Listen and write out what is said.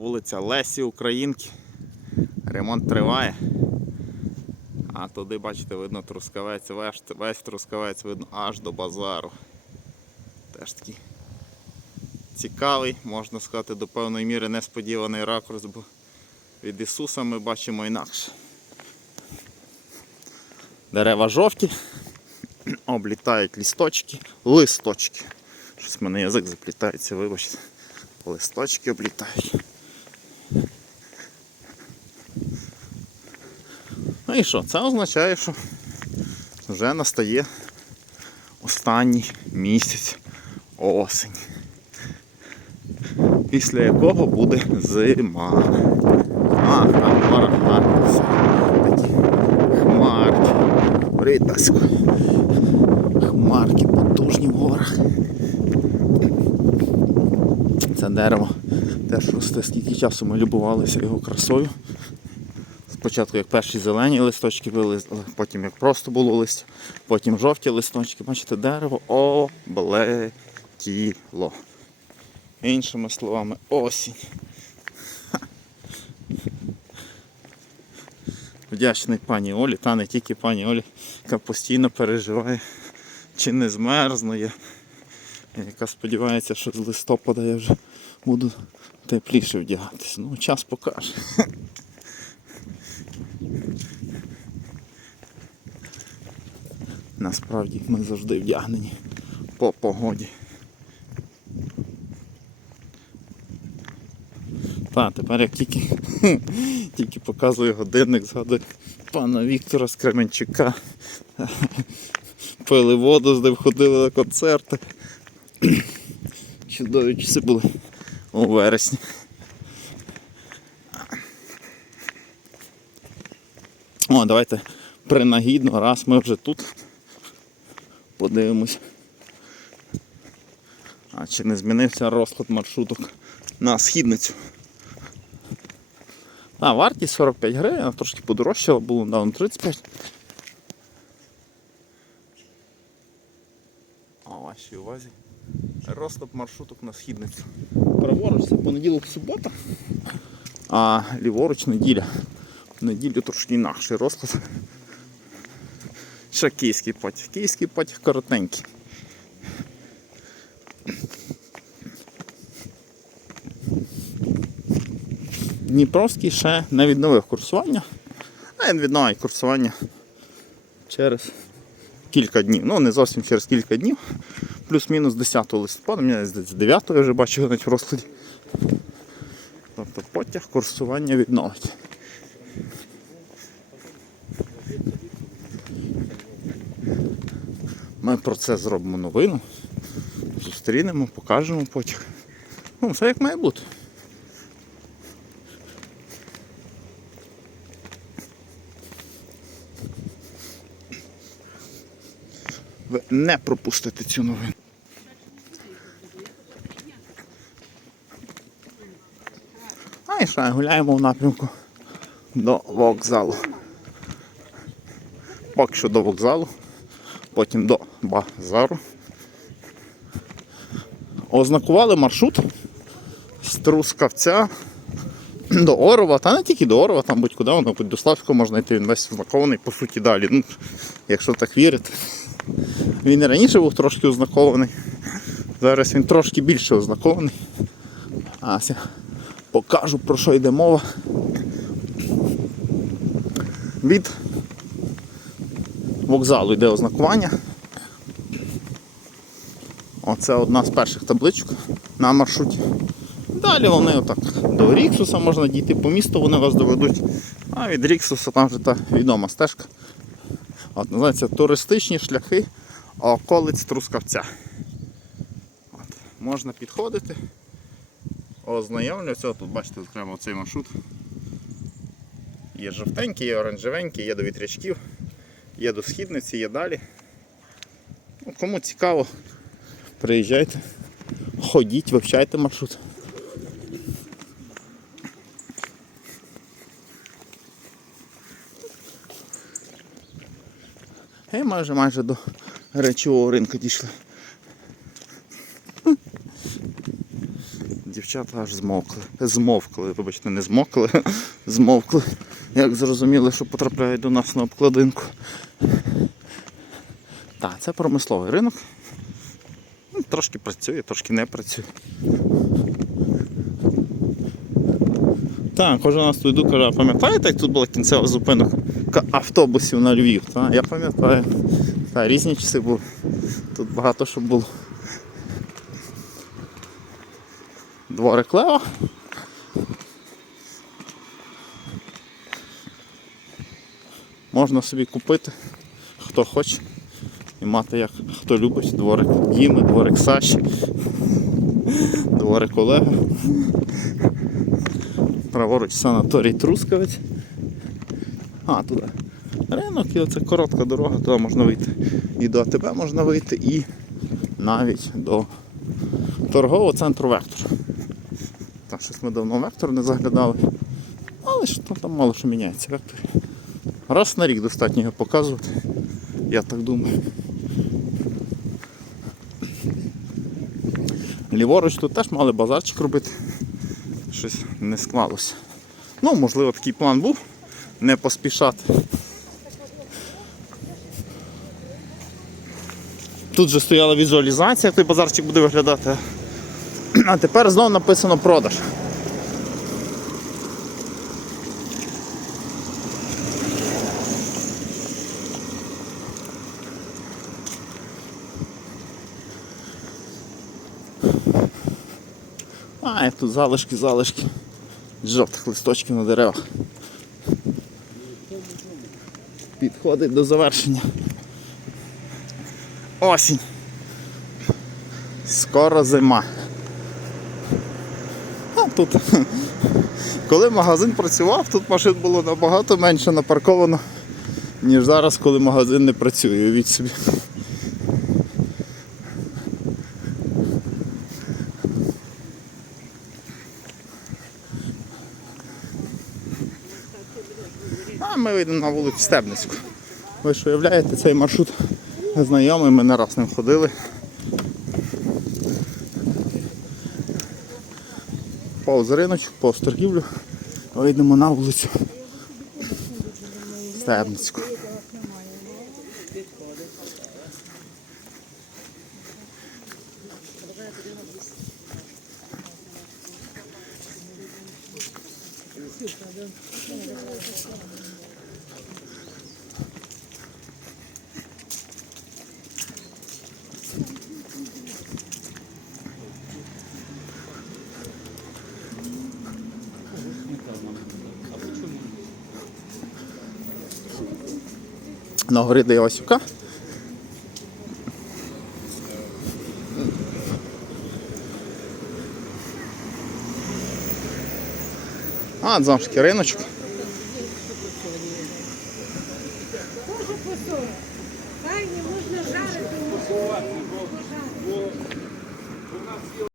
Вулиця Лесі Українки. Ремонт триває. А туди, бачите, видно трускавець, весь, весь трускавець видно аж до базару. Теж такий цікавий, можна сказати, до певної міри несподіваний ракурс, бо від Ісуса ми бачимо інакше. Дерева жовті, облітають лісточки, листочки. Щось в мене язик заплітається, вибачте. Листочки облітають. Ну і що? Це означає, що вже настає останній місяць осень. Після якого буде зима. А, там хмара все. Такі хмарки. Притасько. Хмарки потужні в горах. Це дерево теж росте, скільки часу ми любувалися його красою. Спочатку як перші зелені листочки були, потім як просто було листя, потім жовті листочки. Бачите, дерево облетіло. Іншими словами, осінь. Вдячний пані Олі, та не тільки пані Олі, яка постійно переживає, чи не змерзну я. Яка сподівається, що з листопада я вже буду тепліше вдягатись. Ну, час покаже. Насправді ми завжди вдягнені по погоді. Та, тепер як тільки, тільки показую годинник, згадую пана Віктора з Кременчука. Пили воду, з ним ходили на концерти. Чудові часи були у вересні. О, давайте принагідно, раз ми вже тут. Подивимось. А чи не змінився розклад маршруток на східницю? А, вартість 45 гривень, трошки подорожчала, було недавно 35. А вашій увазі. Розклад маршруток на східницю. Праворуч це понеділок субота, а ліворуч неділя. В неділю трошки інакший розклад. Ще київський потяг. Київський потяг коротенький. Дніпровський ще не відновив курсування, а він відновить курсування через кілька днів. Ну, не зовсім через кілька днів. Плюс-мінус 10 листопада, мені з 9 я вже бачу навіть в розкладі. Тобто потяг курсування відновить. Ми про це зробимо новину. Зустрінемо, покажемо потяг. Ну, все як має бути. Ви не пропустите цю новину. А і що, гуляємо в напрямку до вокзалу. Поки що до вокзалу, потім до базару. Ознакували маршрут з Трускавця до Орова, та не тільки до Орова, там будь-куди, воно будь до Славського можна йти, він весь ознакований по суті далі. Ну, якщо так вірити. Він і раніше був трошки ознакований. Зараз він трошки більше ознакований. А я покажу про що йде мова. Від вокзалу йде ознакування. Оце одна з перших табличок на маршруті. Далі вони отак до Ріксуса можна дійти, по місту вони вас доведуть. А від Ріксуса там вже та відома стежка. От, називається туристичні шляхи околиць Трускавця. От, можна підходити, ознайомлюватися. Тут бачите, окремо цей маршрут. Є жовтенький, є оранжевенький, є до вітрячків, є до східниці, є далі. Ну, кому цікаво, приїжджайте, ходіть, вивчайте маршрут. І майже майже до речового ринку дійшли. Дівчата аж змокли. Змовкли, вибачте, не змокли, змовкли. Як зрозуміли, що потрапляють до нас на обкладинку. Так, це промисловий ринок. Трошки працює, трошки не працює. Так, кожен раз тут йду, каже, а пам'ятаєте, як тут була кінцева зупинка автобусів на Львів? Та? Я пам'ятаю. Та, різні часи були. Тут багато що було. Дворик Лева. Можна собі купити, хто хоче. І мати як хто любить. Дворик Діми, дворик Саші, дворик Олега. Праворуч санаторій Трускавець. А, туди. Ринок і оце коротка дорога, туди можна вийти. І до АТБ можна вийти, і навіть до торгового центру Вектор. Так, щось ми давно Вектор не заглядали. Але там, там мало що міняється Вектор. Раз на рік достатньо його показувати, я так думаю. Ліворуч тут теж мали базарчик робити. Щось не склалося. Ну, можливо, такий план був не поспішати. Тут же стояла візуалізація, як той базарчик буде виглядати. А тепер знову написано продаж. А, тут залишки, залишки жовтих листочків на деревах. Підходить до завершення. Осінь. Скоро зима. А тут, коли магазин працював, тут машин було набагато менше напарковано, ніж зараз, коли магазин не працює. Уявіть собі. Вийдемо на вулицю Стебницьку. Ви ж уявляєте, цей маршрут знайомий, ми не раз ним ходили. Повз риночок, повз торгівлю, вийдемо на вулицю Стебницьку. На горі де Івасюка. А, замшки риночок.